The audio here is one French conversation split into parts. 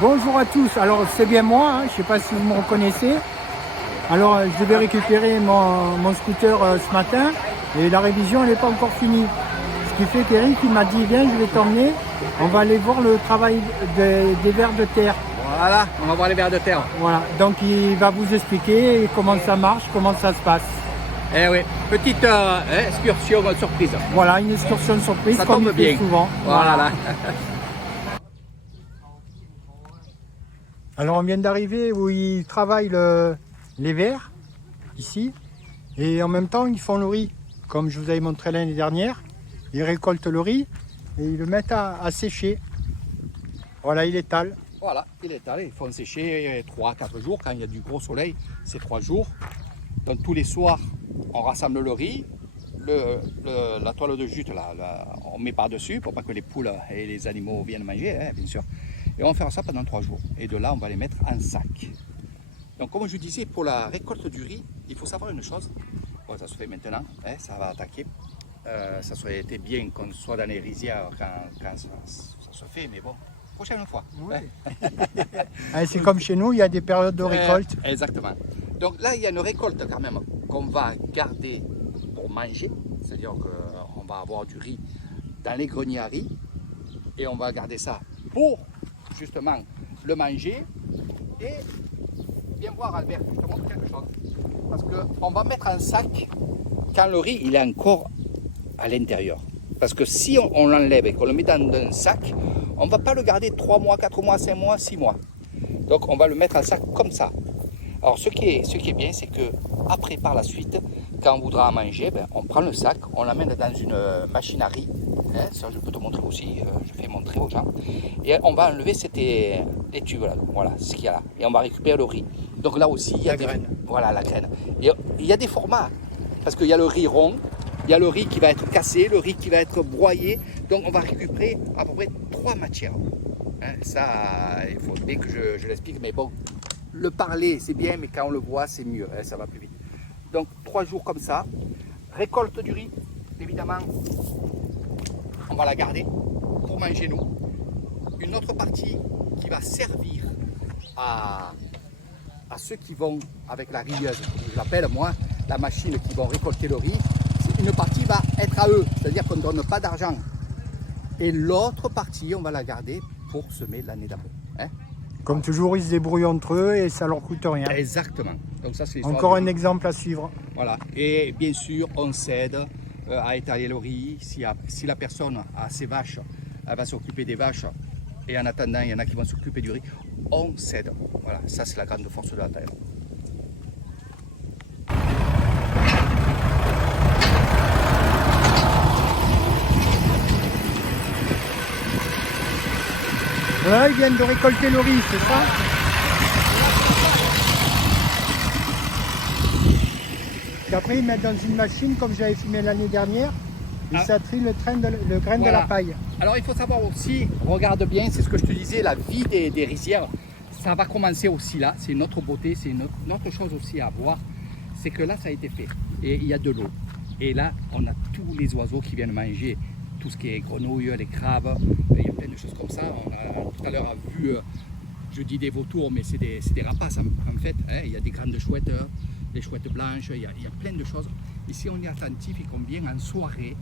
Bonjour à tous, alors c'est bien moi, je ne sais pas si vous me reconnaissez. Alors je vais récupérer mon scooter ce matin et la révision elle n'est pas encore finie. Ce qui fait qu'Eric il m'a dit viens je vais t'emmener, on va aller voir le travail des vers de terre. Voilà, on va voir les vers de terre. Voilà, donc il va vous expliquer comment ça marche, comment ça se passe. Eh oui, petite excursion surprise. Voilà, une excursion surprise Ça comme tombe il fait bien. souvent. Voilà. Alors on vient d'arriver où ils travaillent les vers, ici, et en même temps ils font le riz, comme je vous avais montré l'année dernière. Ils récoltent le riz et ils le mettent à sécher. Voilà, il étale. Voilà, il est allé. Ils font sécher 3-4 jours. Quand il y a du gros soleil, c'est 3 jours. Donc tous les soirs, on rassemble le riz. La toile de jute, on met par-dessus pour pas que les poules et les animaux viennent manger, bien sûr. Et on va faire ça pendant 3 jours. Et de là, on va les mettre en sac. Donc comme je disais, pour la récolte du riz, il faut savoir une chose. Bon, ça se fait maintenant, ça va attaquer. Ça serait été bien qu'on soit dans les rizières quand ça se fait, mais bon, prochaine fois. Oui. C'est comme chez nous, il y a des périodes de récolte. Exactement. Donc là, il y a une récolte quand même qu'on va garder pour manger. C'est-à-dire qu'on va avoir du riz dans les greniers à riz et on va garder ça pour justement le manger. Et viens voir Albert, je te montre quelque chose. Parce qu'on va mettre en sac quand le riz il est encore à l'intérieur. Parce que si on l'enlève et qu'on le met dans un sac, on ne va pas le garder 3 mois, 4 mois, 5 mois, 6 mois. Donc on va le mettre en sac comme ça. Alors ce qui est bien, c'est que après par la suite, quand on voudra en manger, on prend le sac, on l'amène dans une machine à riz. Ça je peux te montrer aussi, je fais montrer aux gens. Et on va enlever les tubes là, voilà ce qu'il y a là. Et on va récupérer le riz. Donc là aussi, il y a la graine. Voilà la graine. Et il y a des formats, parce qu'il y a le riz rond, il y a le riz qui va être cassé, le riz qui va être broyé. Donc on va récupérer à peu près 3 matières. Ça, il faut bien que je l'explique, mais bon, le parler c'est bien, mais quand on le voit c'est mieux, ça va plus vite. Donc 3 jours comme ça, récolte du riz, évidemment, on va la garder pour manger nous. Une autre partie qui va servir à ceux qui vont avec la rieuse, je l'appelle moi, la machine qui vont récolter le riz, une partie va être à eux, c'est-à-dire qu'on ne donne pas d'argent. Et l'autre partie, on va la garder pour semer l'année d'après. Comme toujours, ils se débrouillent entre eux et ça leur coûte rien. Exactement. Donc ça, c'est encore un exemple à suivre. Voilà. Et bien sûr, on s'aide à étaler le riz. Si la personne a ses vaches, elle va s'occuper des vaches. Et en attendant, il y en a qui vont s'occuper du riz. On s'aide. Voilà, ça c'est la grande force de la terre. Voilà, ils viennent de récolter le riz, c'est ça? Puis après, ils mettent dans une machine, comme j'avais filmé l'année dernière, et ça trie le grain de la paille. Alors il faut savoir aussi, regarde bien, c'est ce que je te disais, la vie des rizières, ça va commencer aussi là, c'est une autre beauté, c'est une autre chose aussi à voir, c'est que là ça a été fait, et il y a de l'eau. Et là, on a tous les oiseaux qui viennent manger tout ce qui est grenouilles, les crabes, il y a plein de choses comme ça. On a tout à l'heure vu, je dis des vautours, mais c'est des rapaces en fait. Il y a des grandes chouettes, des chouettes blanches, il y a plein de choses. Ici on est attentif et qu'on vient en soirée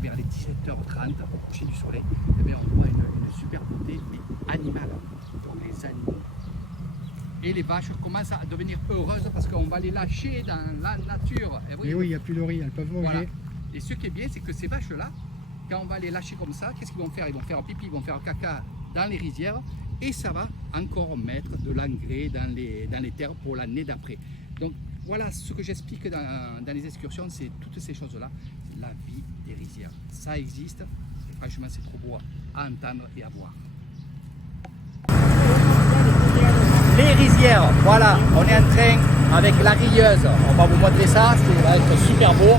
vers les 17h30, au coucher du soleil, et bien, on voit une super beauté animale. Donc les animaux et les vaches commencent à devenir heureuses parce qu'on va les lâcher dans la nature. Et oui, il n'y a plus de riz, elles peuvent manger. Voilà. Et ce qui est bien, c'est que ces vaches-là, quand on va les lâcher comme ça, qu'est-ce qu'ils vont faire? Ils vont faire pipi, ils vont faire caca dans les rizières et ça va encore mettre de l'engrais dans les terres pour l'année d'après. Donc voilà ce que j'explique dans les excursions, c'est toutes ces choses-là, c'est la vie des rizières. Ça existe et franchement c'est trop beau à entendre et à voir. Les rizières, voilà, on est en train avec la rieuse, on va vous montrer ça, ça va être super beau.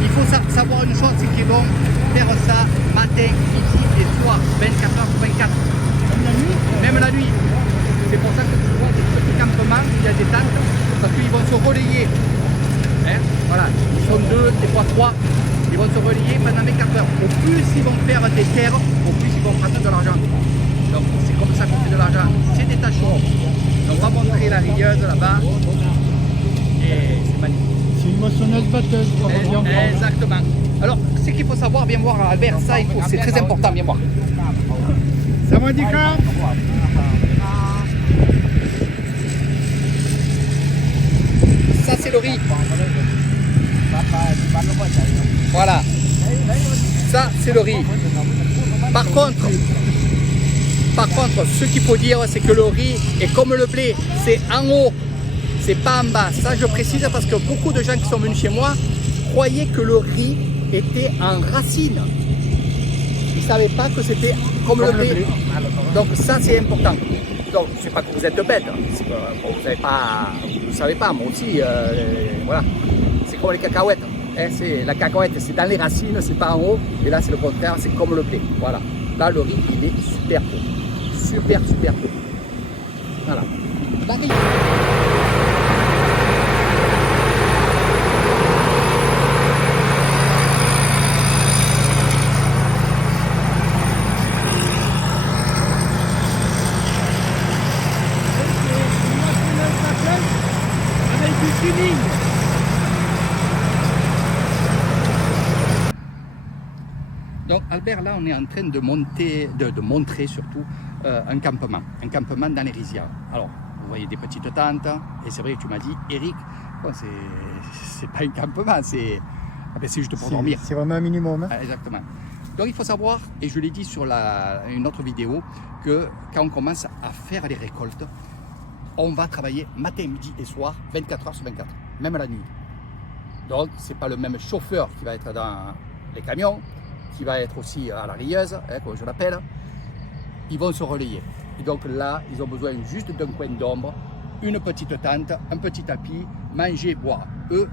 Il faut savoir une chose, c'est qu'ils vont faire ça matin, midi et soir, 24h/24. Même la nuit. C'est pour ça que tu vois des petits campements, il y a des tentes, parce qu'ils vont se relayer. Voilà, ils sont 2, des fois 3, ils vont se relayer pendant 24 heures. Au plus ils vont faire des terres, au plus ils vont prendre de l'argent. Donc c'est comme ça qu'on fait de là-bas. Et c'est magnifique. C'est une moissonneuse batteuse. Pour bien voir. Exactement. Alors, ce qu'il faut savoir, bien voir Albert, ça c'est très important, bien voir. Ça m'a dit quoi? Ça c'est le riz. Voilà. Ça c'est le riz. Par contre, ce qu'il faut dire, c'est que le riz est comme le blé, c'est en haut, c'est pas en bas. Ça je précise parce que beaucoup de gens qui sont venus chez moi croyaient que le riz était en racine. Ils ne savaient pas que c'était comme le blé. Donc ça c'est important. Donc c'est pas que vous êtes bête, bon, vous ne savez pas, moi aussi, voilà. C'est comme les cacahuètes. Hein, la cacahuète c'est dans les racines, c'est pas en haut. Et là c'est le contraire, c'est comme le blé. Voilà. Là le riz il est super beau. Super beau. Voilà. La riz. Donc Albert, là on est en train de monter, de montrer surtout un campement dans les rizières. Alors vous voyez des petites tentes, et c'est vrai que tu m'as dit, Eric, bon, c'est pas un campement, c'est juste pour dormir. C'est vraiment un minimum. Hein. Exactement. Donc il faut savoir, et je l'ai dit sur une autre vidéo, que quand on commence à faire les récoltes, on va travailler matin, midi et soir, 24 heures sur 24, même la nuit. Donc c'est pas le même chauffeur qui va être dans les camions, qui va être aussi à la rieuse, hein, comme je l'appelle. Ils vont se relayer. Et donc là, ils ont besoin juste d'un coin d'ombre, une petite tente, un petit tapis, manger, boire. Eux,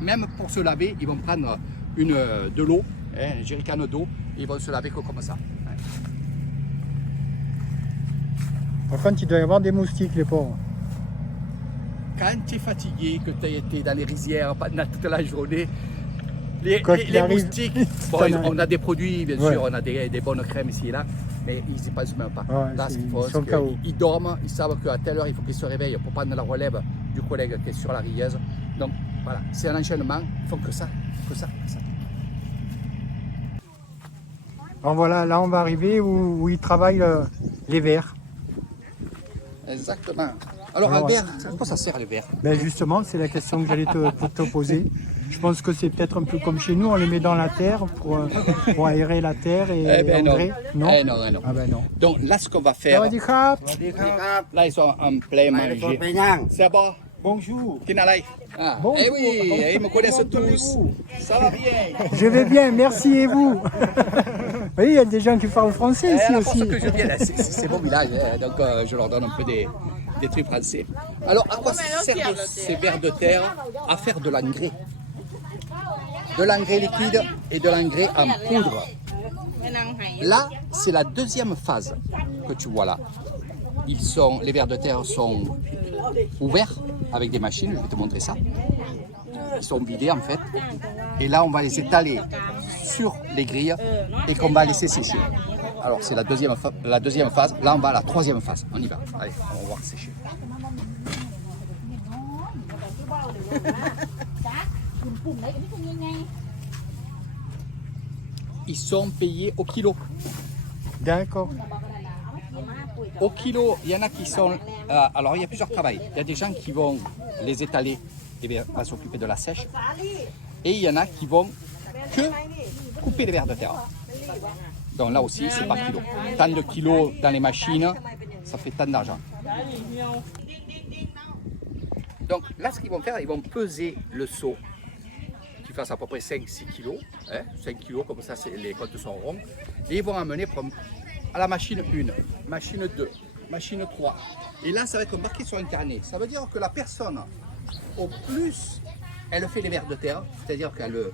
même pour se laver, ils vont prendre de l'eau, hein, un jerrycan d'eau, et ils vont se laver comme ça. Hein. Par contre, il doit y avoir des moustiques, les pauvres. Quand tu es fatigué, que tu as été dans les rizières pendant toute la journée, les moustiques, bon, on a des produits, bien sûr, on a des bonnes crèmes ici et là, mais ils n'y pensent même pas. Ouais, là, ce qu'il faut, c'est qu'ils dorment, ils savent qu'à telle heure, il faut qu'ils se réveillent pour prendre la relève du collègue qui est sur la rieuse. Donc voilà, c'est un enchaînement, ils font que ça, que ça, que ça. Bon, voilà, là on va arriver où ils travaillent les vers. Exactement. Alors Albert, à quoi ça sert les vers? Ben justement, c'est la question que j'allais te poser. Je pense que c'est peut-être un peu comme chez nous, on les met dans la terre pour aérer la terre et engrais. Non. Non. Ah ben non. Donc là, ce qu'on va faire, là ils sont en plein manger. C'est bon? Bonjour. Kinalai. Ah. Bonjour. Eh oui, ils me connaissent tous. Ça va bien. Je vais bien, merci et vous? Oui, il y a des gens qui parlent français ici aussi. Que je viens, c'est mon village, donc je leur donne un peu des trucs français. Alors, à quoi servent ces vers de terre? À faire de l'engrais. De l'engrais liquide et de l'engrais en poudre. Là, c'est la deuxième phase que tu vois là. Les vers de terre sont ouverts avec des machines, je vais te montrer ça. Ils sont vidés en fait. Et là, on va les étaler sur les grilles et qu'on va laisser sécher. Alors, c'est la deuxième phase. Là, on va à la troisième phase. On y va. Allez, on va voir sécher. Ils sont payés au kilo. D'accord. Au kilo, il y en a qui sont... alors, il y a plusieurs travails. Il y a des gens qui vont les étaler et bien, à s'occuper de la sèche. Et il y en a qui vont que couper les vers de terre. Donc là aussi, c'est par kilo. Tant de kilos dans les machines, ça fait tant d'argent. Donc là, ce qu'ils vont faire, ils vont peser le seau qui fasse à peu près 5-6 kilos. Hein, 5 kilos, comme ça, les comptes sont ronds. Et ils vont amener à la machine 1, machine 2, machine 3. Et là, ça va être marqué sur un carnet. Ça veut dire que la personne, au plus elle fait les vers de terre, c'est-à-dire qu'elle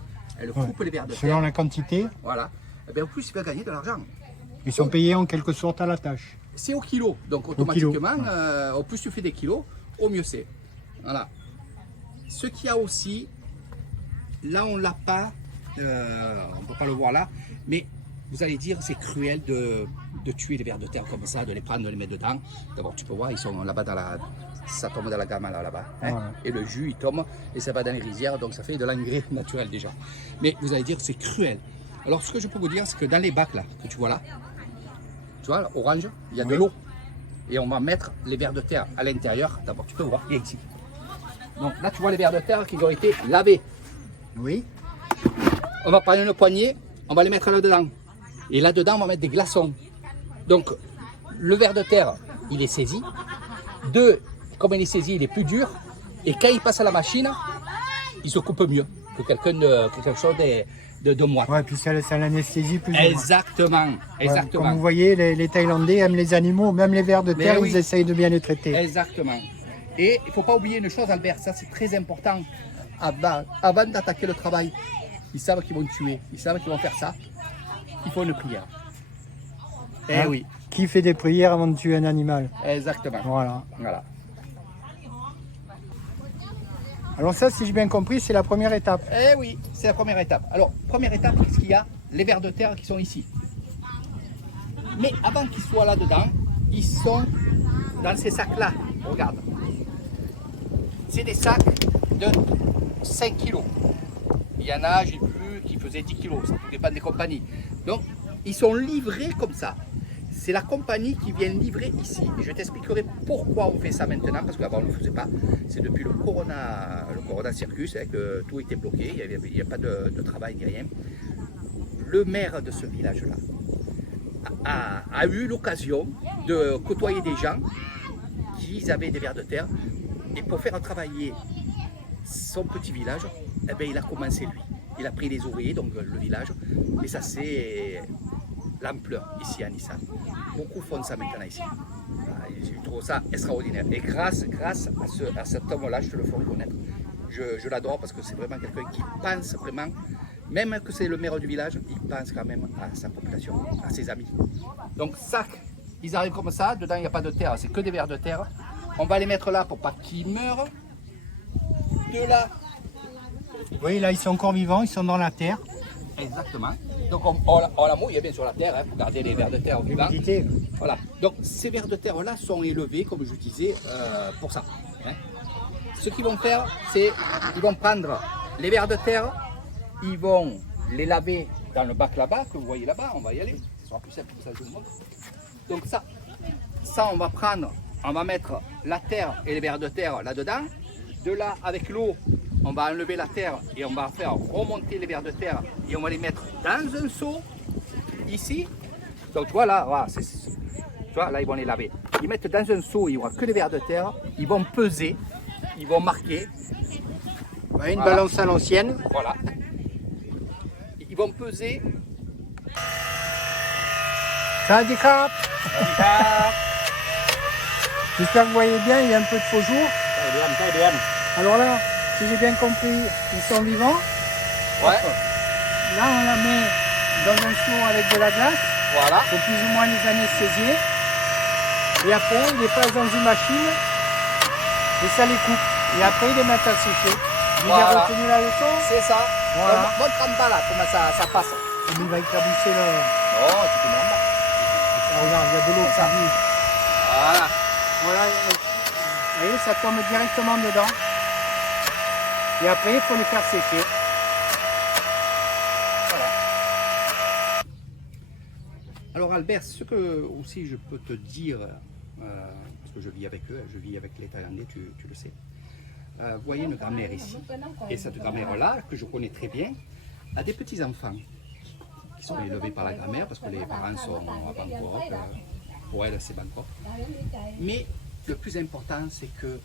coupe les vers de terre. Selon la quantité. Voilà. Et bien, au plus, il va gagner de l'argent. Ils sont payés en quelque sorte à la tâche. C'est au kilo. Donc, automatiquement, au plus tu fais des kilos, au mieux c'est. Voilà. Ce qu'il y a aussi, là, on ne l'a pas, on ne peut pas le voir là, mais vous allez dire c'est cruel de tuer les vers de terre comme ça, de les prendre, de les mettre dedans. D'abord, tu peux voir, ils sont là-bas ça tombe dans la gamme là-bas. Hein, Ouais. et le jus, il tombe et ça va dans les rizières, donc ça fait de l'engrais naturel déjà. Mais vous allez dire que c'est cruel. Alors, ce que je peux vous dire, c'est que dans les bacs là, que tu vois là, tu vois, orange, il y a de Oui. l'eau. Et on va mettre les vers de terre à l'intérieur. D'abord, tu peux voir, il est ici. Donc là, tu vois les vers de terre qui ont été lavés. Oui. On va prendre une poignée, on va les mettre là-dedans. Et là-dedans, on va mettre des glaçons. Donc, le ver de terre, il est saisi. Deux, comme il est saisi, il est plus dur. Et quand il passe à la machine, il se coupe mieux que quelque chose de moite. Ouais, puis ça l'anesthésie plus ou moins. Exactement, Ouais, exactement. comme vous voyez, les Thaïlandais aiment les animaux, même les vers de Mais terre, oui. ils essayent de bien les traiter. Exactement. Et il ne faut pas oublier une chose, Albert, ça c'est très important. Avant d'attaquer le travail, ils savent qu'ils vont tuer, ils savent qu'ils vont faire ça. Il faut une prière. Eh Hein? oui, Qui fait des prières avant de tuer un animal? exactement. Voilà. Voilà. Alors ça, si j'ai bien compris, c'est la première étape. Eh oui, c'est la première étape. Alors, première étape, qu'est-ce qu'il y a? Les vers de terre qui sont ici. Mais avant qu'ils soient là-dedans, ils sont dans ces sacs-là. Regarde. C'est des sacs de 5 kilos. Il y en a, j'ai vu, qui faisaient 10 kilos. Ça tout dépend des compagnies. Donc, ils sont livrés comme ça. C'est la compagnie qui vient livrer ici. Et je t'expliquerai pourquoi on fait ça maintenant, parce qu'avant on ne le faisait pas. C'est depuis le Corona Circus, hein, que tout était bloqué, il n'y a pas de travail ni rien. Le maire de ce village-là a eu l'occasion de côtoyer des gens qui avaient des vers de terre. Et pour faire travailler son petit village, eh bien, il a commencé lui. Il a pris les ouvriers, donc le village, et ça c'est l'ampleur ici à Nissan. Beaucoup font ça maintenant ici. Je trouve ça extraordinaire. Et grâce à cet homme-là, je te le fais reconnaître. Je l'adore parce que c'est vraiment quelqu'un qui pense vraiment, même que c'est le maire du village, il pense quand même à sa population, à ses amis. Donc sac, ils arrivent comme ça, dedans il n'y a pas de terre, c'est que des vers de terre. On va les mettre là pour pas qu'ils meurent. De là. Oui, là, ils sont encore vivants, ils sont dans la terre. Exactement. Donc on la mouille bien sur la terre, hein, pour garder les vers de terre vivants. L'humidité. Voilà. Donc ces vers de terre là sont élevés, comme je disais, pour ça. Hein. Ce qu'ils vont faire, c'est ils vont prendre les vers de terre, ils vont les laver dans le bac là-bas, que vous voyez là-bas, on va y aller. Ce sera plus simple comme ça, je vous montre. Donc ça on va prendre, on va mettre la terre et les vers de terre là-dedans. De là, avec l'eau, on va enlever la terre et on va faire remonter les vers de terre et on va les mettre dans un seau ici. Donc tu vois là, voilà, tu vois, là ils vont les laver. Ils mettent dans un seau, il n'y aura que les vers de terre. Ils vont peser, ils vont marquer. Ouais, une Voilà. balance à l'ancienne. Voilà. Ils vont peser. Ça a des crapes. J'espère que vous voyez bien, il y a un peu de faux jour. Alors là, si j'ai bien compris, ils sont vivants. Ouais. Là, on la met dans un seau avec de la glace Voilà. pour plus ou moins les anesthésier. Et après, ils les passent dans une machine et ça les coupe. Et après, ils les mettent à sécher. Vous avez Voilà. retenu la leçon? C'est ça. Voilà. Donc, montre en bas là comment ça passe. Et il va éclabousser le... Oh, tu peux mettre en bas. Ah, regarde, il y a de l'eau qui vit. Voilà. Voilà, vous voyez, ça tombe directement dedans. Et après, il faut les faire sécher. Voilà. Alors Albert, ce que aussi je peux te dire, parce que je vis avec eux, je vis avec les Thaïlandais, tu le sais. Vous voyez une grand-mère ici. Et cette grand-mère-là, que je connais très bien, a des petits-enfants qui sont élevés par la grand-mère parce que les parents sont à Bangkok. Pour elle, c'est Bangkok. Mais le plus important, c'est que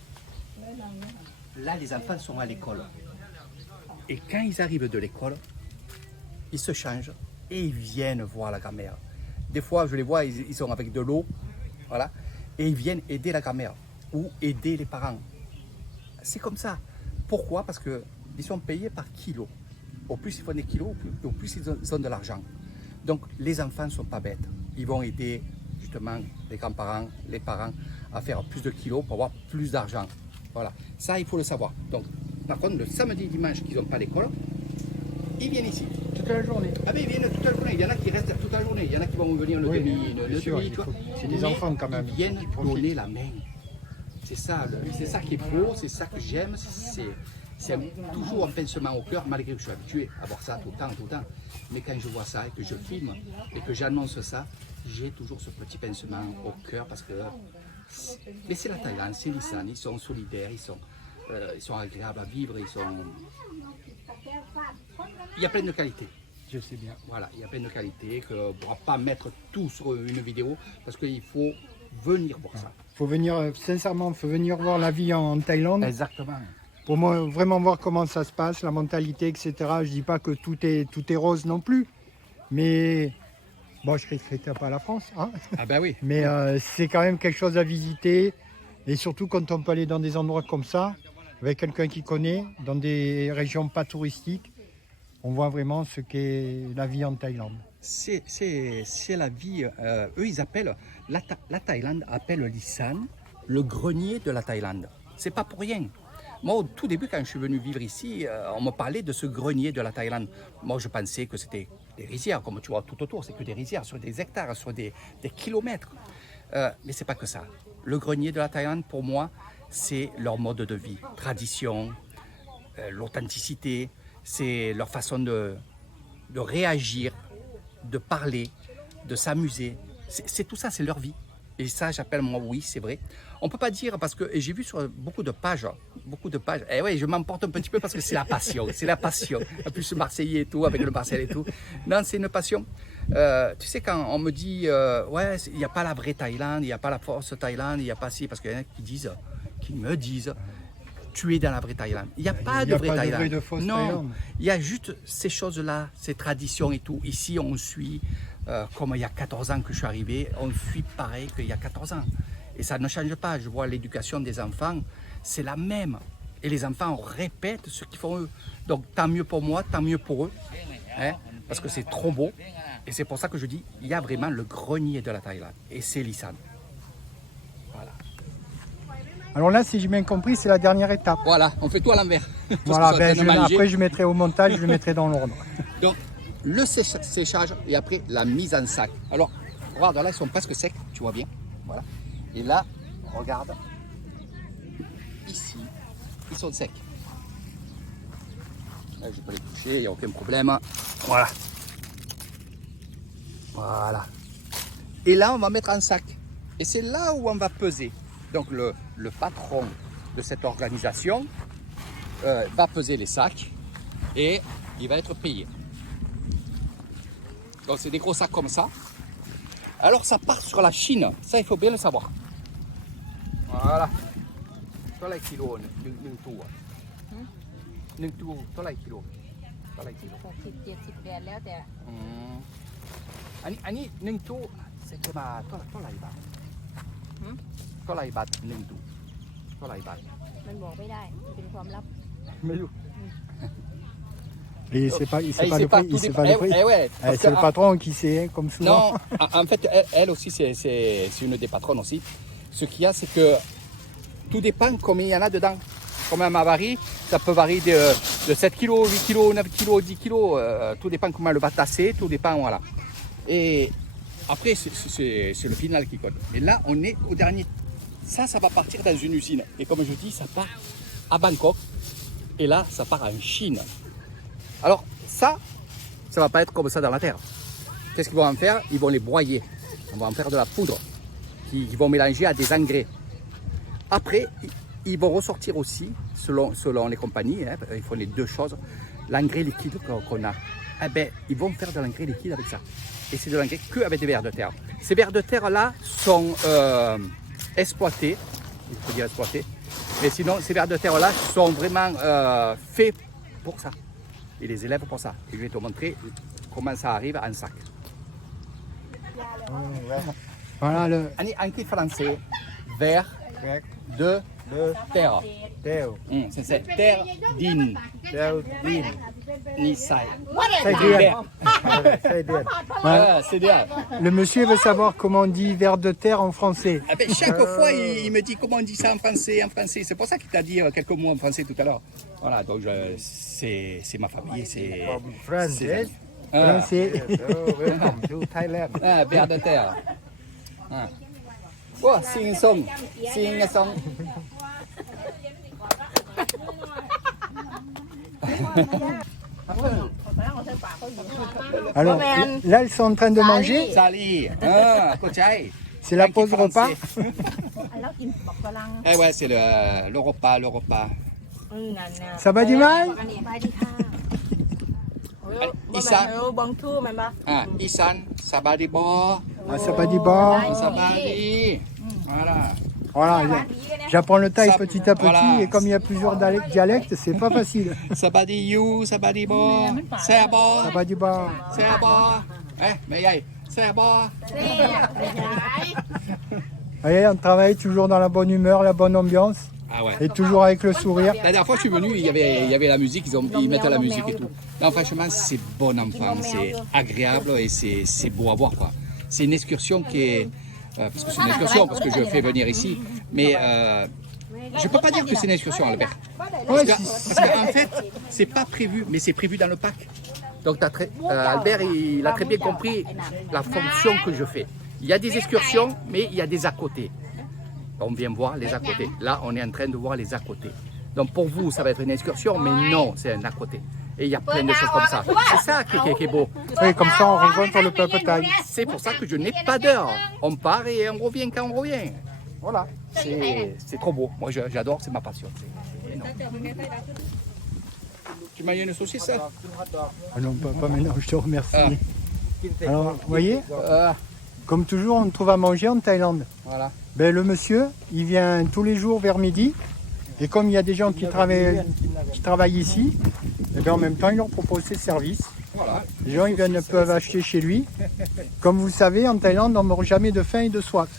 là, les enfants sont à l'école. Et quand ils arrivent de l'école, ils se changent et ils viennent voir la grand-mère. Des fois, je les vois, ils sont avec de l'eau, voilà, et ils viennent aider la grand-mère ou aider les parents. C'est comme ça. Pourquoi? Parce qu'ils sont payés par kilo. Au plus ils font des kilos, au plus ils ont de l'argent. Donc les enfants ne sont pas bêtes. Ils vont aider justement les grands-parents, les parents à faire plus de kilos pour avoir plus d'argent. Voilà, ça il faut le savoir. Donc par contre le samedi et dimanche qu'ils n'ont pas l'école, ils viennent ici. Toute la journée. Ah mais ils viennent toute la journée, il y en a qui restent toute la journée, il y en a qui vont venir le Oui, demi, bien le sûr, demi, il tu vois. faut- c'est des Mais enfants quand même, Ils viennent qui profitent. donner la main. C'est ça, c'est ça qui est beau, c'est ça que j'aime, c'est toujours un pincement au cœur, malgré que je suis habitué à voir ça tout le temps. Mais quand je vois ça et que je filme et que j'annonce ça, j'ai toujours ce petit pincement au cœur parce que... Mais c'est la Thaïlande, c'est l'Isan, ils sont solidaires, ils sont agréables à vivre, il y a plein de qualités. Je sais bien. Voilà, il y a plein de qualités qu'on ne pourra pas mettre tout sur une vidéo parce qu'il faut venir voir ça. Faut venir, sincèrement, faut venir voir la vie en Thaïlande. Exactement. Pour moi, vraiment voir comment ça se passe, la mentalité, etc. Je dis pas que tout est rose non plus, mais bon, je critiquerai pas la France, hein. Ah ben oui. Mais c'est quand même quelque chose à visiter, et surtout quand on peut aller dans des endroits comme ça, avec quelqu'un qui connaît, dans des régions pas touristiques, on voit vraiment ce qu'est la vie en Thaïlande. C'est la vie, eux ils appellent, la Thaïlande appelle l'Isan le grenier de la Thaïlande. C'est pas pour rien. Moi au tout début quand je suis venu vivre ici, on me parlait de ce grenier de la Thaïlande. Moi je pensais que c'était des rizières, comme tu vois tout autour, c'est que des rizières sur des hectares, sur des kilomètres. Mais c'est pas que ça. Le grenier de la Thaïlande pour moi c'est leur mode de vie, tradition, l'authenticité, c'est leur façon de réagir, de parler, de s'amuser. C'est tout ça, c'est leur vie. Et ça, j'appelle moi, oui, c'est vrai. On ne peut pas dire, parce que et j'ai vu sur beaucoup de pages, et oui, je m'emporte un petit peu parce que c'est la passion, c'est la passion. En plus, Marseillais et tout, avec le Marseille et tout. Non, c'est une passion. Tu sais, quand on me dit, ouais, il n'y a pas la vraie Thaïlande, il n'y a pas la force Thaïlande, il n'y a pas si, parce qu'il y en a qui me disent, tu es dans la vraie Thaïlande. Il n'y a pas de vraie Thaïlande. De fausse non, Thaïlande. il y a juste ces choses-là, ces traditions et tout. Ici, on suit, comme il y a 14 ans que je suis arrivé, on suit pareil qu'il y a 14 ans. Et ça ne change pas. Je vois l'éducation des enfants, c'est la même. Et les enfants répètent ce qu'ils font eux. Donc tant mieux pour moi, tant mieux pour eux. Hein, parce que c'est trop beau. Et c'est pour ça que je dis, il y a vraiment le grenier de la Thaïlande. Et c'est l'Isan. Voilà. Alors là, si j'ai bien compris, c'est la dernière étape. Voilà, on fait tout à l'envers. Voilà, après je mettrai au montage, je le mettrai dans l'ordre. Donc, le séchage et après la mise en sac. Alors, regarde, là, ils sont presque secs, tu vois bien. Voilà. Et là, regarde, ici, ils sont secs. Là, je peux les toucher, il n'y a aucun problème. Voilà. Voilà. Et là, on va mettre en sac. Et c'est là où on va peser. Donc, le patron de cette organisation va peser les sacs et il va être payé. Donc, c'est des gros sacs comme ça. Alors, ça part sur la Chine. Ça, il faut bien le savoir. Voilà. Toi, là, kilo,นึ่งตัวเท่าไหร่กิโล 60-70-80แล้วแต่ อันนี้1ตู้เสร็จมาเท่าไหร่บาทเท่าไหร่บาท1ตู้เท่าไหร่บาท มันบอกไม่ได้มันเป็นความลับ ไม่รู้ Et c'est pas, il sait pas le prix. Il sait pas le prix. Ouais, C'est le patron qui sait, hein, comme souvent. Non, en fait, elle aussi, c'est une des patronnes aussi. Ce qu'il y a, c'est que tout dépend combien il y en a dedans. Comme un Mavari, ça peut varier de 7 kg, 8 kg, 9 kg, 10 kg. Tout dépend comment elle va tasser, tout dépend, voilà. Et après, c'est le final qui compte. Mais là, on est au dernier. Ça va partir dans une usine. Et comme je dis, ça part à Bangkok. Et là, ça part en Chine. Alors, ça va pas être comme ça dans la terre. Qu'est-ce qu'ils vont en faire? Ils vont les broyer. On va en faire de la poudre qu'ils vont mélanger à des engrais. Après, ils vont ressortir aussi, selon les compagnies, hein, ils font les deux choses, l'engrais liquide qu'on a. Eh ben, ils vont faire de l'engrais liquide avec ça. Et c'est de l'engrais qu'avec des vers de terre. Ces vers de terre-là sont exploités, il faut dire exploités, mais sinon, ces vers de terre-là sont vraiment faits pour ça. Et les élèves pour ça. Et je vais te montrer comment ça arrive en sac. Voilà le. En cri français, vers de terre. Théo. C'est terre d'ine. Théo, Dean. นี่ใส่ Très bien. Très bien. C'est bien. Le monsieur veut savoir comment on dit vers de terre en français. Ah ben, chaque fois, il me dit comment on dit ça en français, C'est pour ça qu'il t'a dit quelques mots en français tout à l'heure. Voilà, donc c'est ma famille, c'est... Français. Ah, Français. Welcome to Thailand. ah, vers de terre. Ah. Oh, sing song, sing a song. Alors là, ils sont en train de manger. Sali, ah, Kochai. C'est la pause repas. แล้วกินบอกฝรั่ง Eh ouais, c'est le repas, le repas. นั่นนะ Ça va du mal อันนี้ไปที่ข้าว อีสาน บองทู่มันปะ Ah, Isan, Sabadibo, Ah, ça va du bas. Sabadi. Voilà. Voilà, j'apprends le thaï petit à petit Voilà. et comme il y a plusieurs dialectes, c'est pas facile. Sabadi you, Sabadibo, Sebo, Ça va du bas. Sebo. Eh, mais yay, Sebo. Allez, on travaille toujours dans la bonne humeur, la bonne ambiance Ah ouais. et toujours avec le sourire. La dernière fois que je suis venu, il y avait la musique, ils mettaient la musique et tout. Non, franchement, c'est bon enfant, c'est agréable et c'est beau à voir, quoi. C'est une excursion qui est... parce que c'est une excursion, parce que je fais venir ici. Mais je ne peux pas dire que c'est une excursion, Albert. Ouais, Parce qu'en fait, c'est pas prévu, mais c'est prévu dans le parc. Donc Albert, il a très bien compris la fonction que je fais. Il y a des excursions, mais il y a des à côté. On vient voir les à côté. Là, on est en train de voir les à côté. Donc pour vous, ça va être une excursion, mais non, c'est un à côté. Et il y a plein de choses comme ça. C'est ça qui est beau. Oui, comme ça on rencontre le peuple thaï. C'est pour ça que je n'ai pas d'heure. On part et on revient quand on revient. Voilà, c'est trop beau. Moi j'adore, c'est ma passion. C'est énorme. Tu m'as eu une saucisse hein? Ah non, pas maintenant, je te remercie. Alors, vous voyez, comme toujours, on trouve à manger en Thaïlande. Voilà. Ben, le monsieur, il vient tous les jours vers midi. Et comme il y a des gens qui travaillent ici, et ben, en même temps, il leur propose ses services. Voilà. Les gens ils peuvent acheter chez lui. Comme vous le savez, en Thaïlande, on ne meurt jamais de faim et de soif.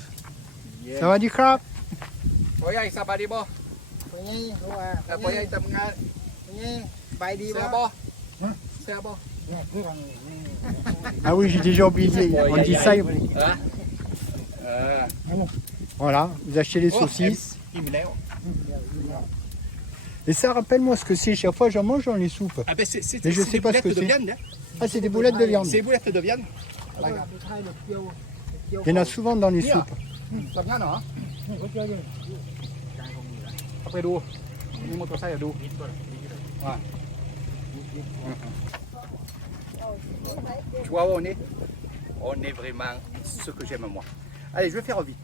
Ça va du crap? Ôi ơi, sao bà đi bò? Ôi ơi, tầm ngã. Xe bò. Xe bò. Ah oui, j'ai déjà oublié. On dit ça. Voilà, vous achetez les saucisses. Et ça, rappelle-moi ce que c'est. Chaque fois, j'en mange dans les soupes. Ah ben c'est Mais je sais des pas ce boulettes que de c'est. viande. Hein. Ah, c'est des boulettes de viande. C'est des boulettes de viande. Il y en a souvent dans les soupes. Tầm ngã nữa. Après đua. Nhưng mà tôi sai là đua. Tu vois où on est? On est vraiment ce que j'aime moi. Allez, je vais faire vite.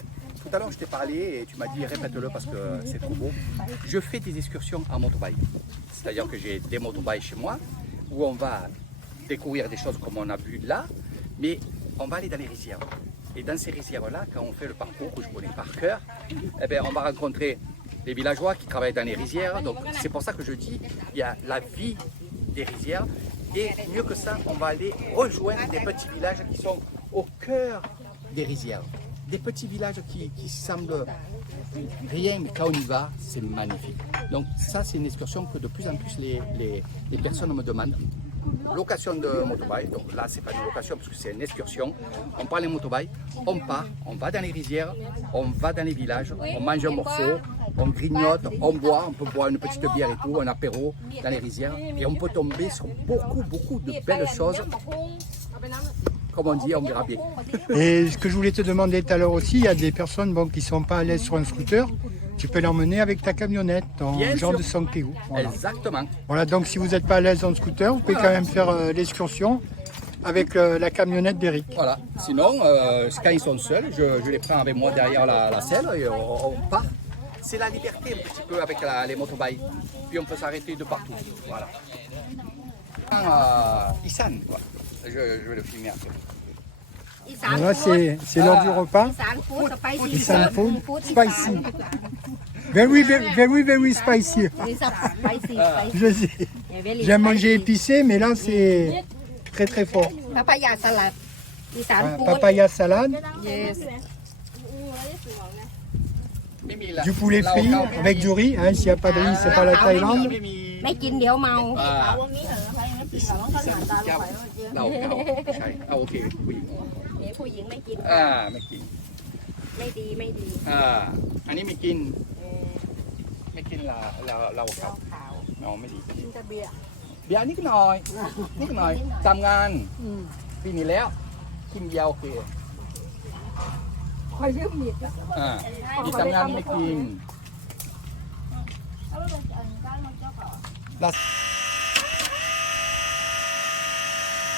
Tout à l'heure, je t'ai parlé et tu m'as dit répète-le parce que c'est trop beau. Je fais des excursions en motorbike. C'est-à-dire que j'ai des motorbikes chez moi où on va découvrir des choses comme on a vu là, mais on va aller dans les rizières. Et dans ces rizières-là, quand on fait le parcours que je connais par cœur, eh bien, on va rencontrer les villageois qui travaillent dans les rizières. Donc c'est pour ça que je dis il y a la vie des rizières. Et mieux que ça, on va aller rejoindre des petits villages qui sont au cœur des rizières. Des petits villages qui semblent rien, mais quand on y va, c'est magnifique. Donc ça, c'est une excursion que de plus en plus les personnes me demandent. Location de motorbike, donc là, c'est pas une location parce que c'est une excursion. On prend les motorbikes, on part, on va dans les rizières, on va dans les villages, on mange un morceau, on grignote, on boit, on peut boire une petite bière et tout, un apéro dans les rizières. Et on peut tomber sur beaucoup de belles choses. Comme on dit, on verra bien. Et ce que je voulais te demander tout à l'heure aussi, il y a des personnes qui ne sont pas à l'aise sur un scooter. Tu peux l'emmener avec ta camionnette, ton Bien genre sûr. de Sankeu. Voilà. Exactement. Voilà, donc si vous n'êtes pas à l'aise en scooter, vous pouvez quand même faire l'excursion avec la camionnette d'Eric. Voilà. Sinon, quand ils sont seuls, je les prends avec moi derrière la selle et on part. C'est la liberté un petit peu avec les motorbikes. Puis on peut s'arrêter de partout. Voilà. Isan, quoi. Je vais le filmer après. Voilà, c'est l'heure du repas. สารฟู้ดสไปซี่ Isan food, spicy. Very, very, very, very spicy. นี่สับสไปซี่สไปซี่ Je sais. J'aime manger épicé, mais là c'est très très fort. พาปายาสลัดอีสานฟู้ด Papaya salade, yes du poulet frit avec du riz. Hein, s'il n'y a pas de riz, c'est pas la Thaïlande. ไม่กินเดี๋ยวเมา กินแบบว่าขนาดตาลอยเยอะ เหล้าเก่าใช่โอเคผู้หญิง เดี๋ยวผู้หญิงไม่กิน ไม่กิน ไม่ดีไม่ดี อันนี้ไม่กิน เออ ไม่กินเหล้า เหล้า เก่า ขาว น้องไม่ดี กินแต่เบียร์ เบียร์นิดหน่อยนิดหน่อยทำงาน อืม ปีนี้แล้วกินเบียร์โอเค คอยยืมมีดอ่ะ มีทำงานไม่กิน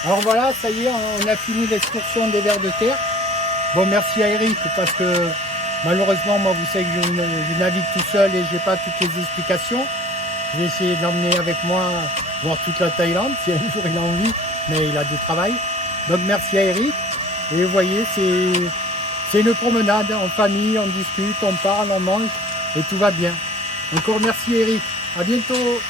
Alors voilà, ça y est, on a fini l'excursion des vers de terre. Bon, merci à Eric parce que malheureusement, moi, vous savez que je navigue tout seul et j'ai pas toutes les explications. Je vais essayer de l'emmener avec moi voir toute la Thaïlande si un jour il a envie, mais il a du travail. Donc merci à Eric. Et vous voyez, c'est une promenade en famille, on discute, on parle, on mange et tout va bien. Encore merci Eric. À bientôt.